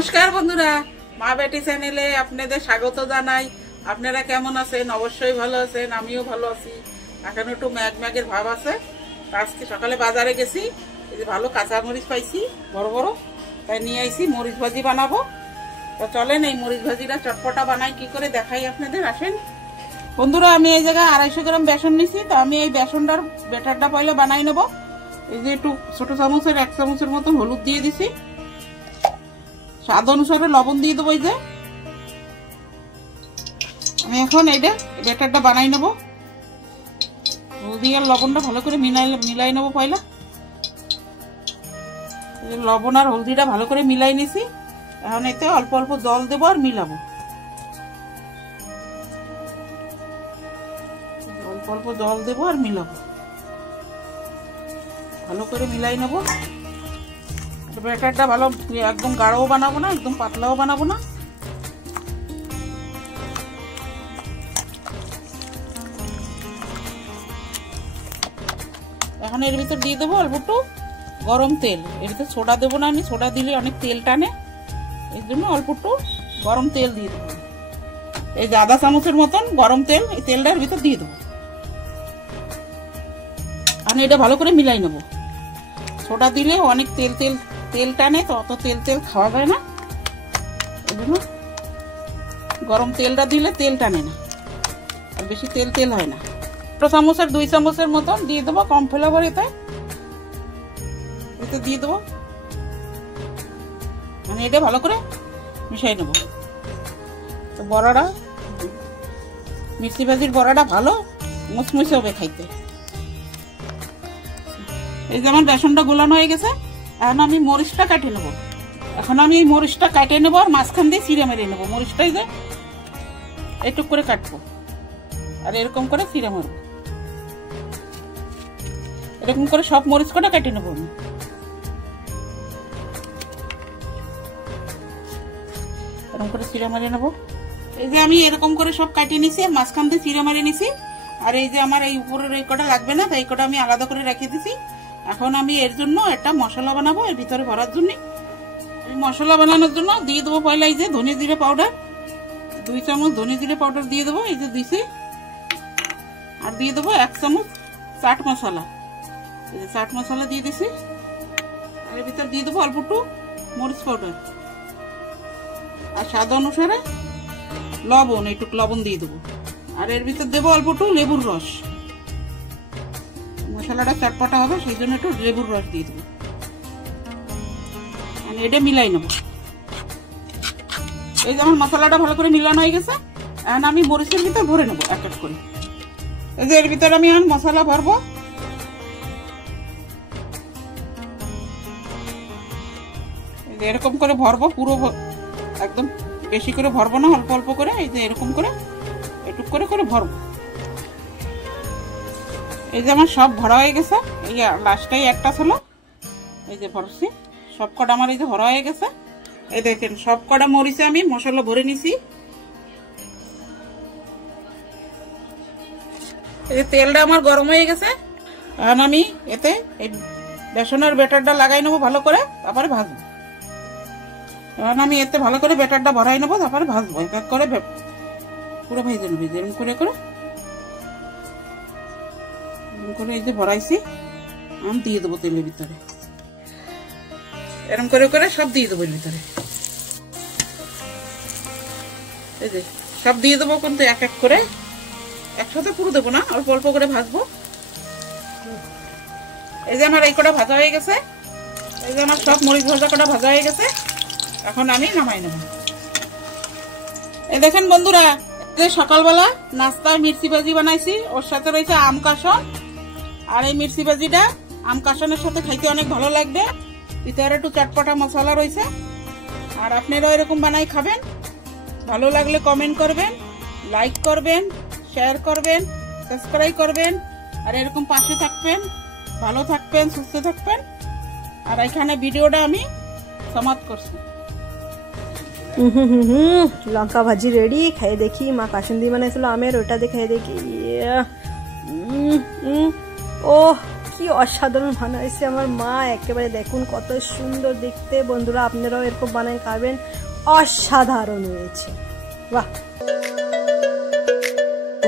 নমস্কার বন্ধুরা, মা বেটি চ্যানেলে আপনাদের স্বাগত জানাই। আপনারা কেমন আছেন? অবশ্যই ভালো আছেন, আমিও ভালো আছি। এখন একটু ম্যাগের ভাব আছে। আজকে সকালে বাজারে গেছি, এই যে ভালো কাঁচা মরিচ পাইছি বড় বড়, তাই নিয়ে আইছি মরিচ ভাজি বানাবো। তো চলেন এই মরিচ ভাজিটা চটপটা বানাই কি করে দেখাই আপনাদের। আসেন বন্ধুরা, আমি এই জায়গায় 250 গ্রাম বেসন নিছি। তো আমি এই বেসনটার ব্যাটারটা পয়লা বানাই নেব। এই যে একটু ছোট চামচের 1 চামচের মতো হলুদ দিয়ে দিছি, স্বাদ অনুসারে লবণ দিয়ে দেবো। এই যে আমি এখন এইটা ব্যাটারটা বানাই নেব। হলদি আর লবণটা ভালো করে মিলাই নেবো পয়লা। লবণ আর হলদিটা ভালো করে মিলাই নিছি। এখন এতে অল্প অল্প জল দেবো আর মিলাবো। অল্প অল্প জল দেবো আর মিলাবো, ভালো করে মিলাই নেবো। ব্যাটারটা ভালো একদম গাঢ়ও বানাবো না, একদম পাতলাও বানাবো না। এখন এর ভিতর দিয়ে দেবো অল্প একটু গরম তেল। এর ভিতর সোডা দেবো না, আমি সোডা দিলে অনেক তেল টানে, এই জন্য অল্প একটু গরম তেল দিয়ে দেবো। এই যে 1/2 চামচের মতন গরম তেল, এই তেলটার ভিতর দিয়ে দেবো। আমি এটা ভালো করে মিলাই নেবো। সোডা দিলে অনেক তেল টানে, তো অত তেল খাওয়া যায় না, এই জন্য গরম তেলটা দিলে তেল টানে না, আর বেশি তেল হয় না। 1 চামচের 2 চামচের মতন দিয়ে দেবো কর্নফ্লাওয়ার। এতে দিয়ে দেবো, মানে এটা ভালো করে মিশাই নেবো। তো বড়াটা, মিষ্টি ভাজির বড়াটা ভালো মুচমুচে হবে খাইতে। এই যেমন বেসনটা গোলানো হয়ে গেছে, এখন আমি মরিচটা কাটিয়ে নেবো। এই মরিচটা কাটিয়ে নেবো আর মাঝখান দিয়ে চিড়ে মেরে নেবো। মরিচটাই যে একটু করে কাটবো আর এরকম করে চিড়ে মারবো। এরকম করে সব মরিচ কটা কাটিয়ে নেবো আমি। এরকম করে চিড়ে মারিয়ে নেবো। এই যে আমি এরকম করে সব কাটিয়ে নিছি আর মাঝখান দিয়ে চিড়ে মারিয়ে নিছি। আর এই যে আমার এই উপরের এই কটা লাগবে না, তাই এই কটা আমি আলাদা করে রেখে দিছি। এখন আমি এর জন্য একটা মশলা বানাবো এর ভিতরে ভরার জন্য। মশলা বানানোর জন্য দিয়ে দেবো পয়লা এই যে ধনে জিরে পাউডার, 2 চামচ ধনে জিরে পাউডার দিয়ে দেবো। এই যে দিছি। আর দিয়ে দেবো 1 চামচ চাট মশলা। এই যে চাট মশলা দিয়ে দিছি। আর এর ভিতর দিয়ে দেবো অল্প একটু মরিচ পাউডার আর স্বাদ অনুসারে লবণ, একটু লবণ দিয়ে দেবো। আর এর ভিতর দেবো অল্প একটু লেবুর রস। মশলাটা চটপটা হবে, সেই জন্য একটু লেবুর রস দিয়ে দেবো। এটা মিলাই নেবো। এই যে আমার মশলাটা ভালো করে মিলানো হয়ে গেছে। এখন আমি মরিচের ভিতর ভরে নেবো এক এক করে। এই যে এর ভিতরে আমি এখন মশলা ভরবো। এরকম করে ভরবো, পুরো একদম বেশি করে ভরবো না, অল্প অল্প করে। এই যে এরকম করে একটু করে করে ভরবো। এই যে আমার সব ভরা হয়ে গেছে। এই লাস্টটাই একটা ছিল, এই যে ভরছি সব কটা আমার। এই যে ভরা হয়ে গেছে। এই দেখেন সব কটা মরিচে আমি মশলা ভরে নিছি। এই যে তেলটা আমার গরম হয়ে গেছে। এখন আমি এতে এই বেসনের ব্যাটারটা লাগাই নেবো ভালো করে, তারপরে ভাজবো। এখন আমি এতে ভালো করে ব্যাটারটা ভরাই নেবো, তারপরে ভাজবো। এক এক করে পুরো ভেজে নেবো এরকম করে করে করে। এই যে ভরাইছি, আমি দিয়ে দেবো তেলের ভিতরে। এরকম করে করে সব দিয়ে দেবো এর ভিতরে। এই যে সব দিয়ে দেবো, কিন্তু এক এক করে, একসাথে পুরো দেবো না, অল্প অল্প করে ভাজবো। এই যে আমার এই কটা ভাজা হয়ে গেছে। এই যে আমার সব মরিচ ভাজা কটা ভাজা হয়ে গেছে। এখন আমি নামাই নেব। এই দেখেন বন্ধুরা, সকালবেলা নাস্তায় মির্চি ভাজি বানাইছি, ওর সাথে রয়েছে আম কাসন। আর এই মির্চি ভাজিটা আম কাসনের সাথে খাইতে অনেক ভালো লাগবে। ভিতরে একটু চটপটা মশলা রয়েছে। আর আপনারাও এরকম বানাই খাবেন। ভালো লাগলে কমেন্ট করবেন, লাইক করবেন, শেয়ার করবেন, সাবস্ক্রাইব করবেন। আর এরকম পাশে থাকবেন। ভালো থাকবেন, সুস্থ থাকবেন। আর এখানে ভিডিওটা আমি সমাপ্ত করছি। লঙ্কা ভাজি রেডি, খাই দেখি। মা কাসুন্দি বানাইছিল আমের, ওটা দিয়ে খাই দেখি। ও কি অসাধারণ বানাইছে আমার মা, একেবারে দেখুন কত সুন্দর দেখতে। বন্ধুরা আপনারাও এরকম বানাই খাবেন, অসাধারণ হয়েছে, বাহ।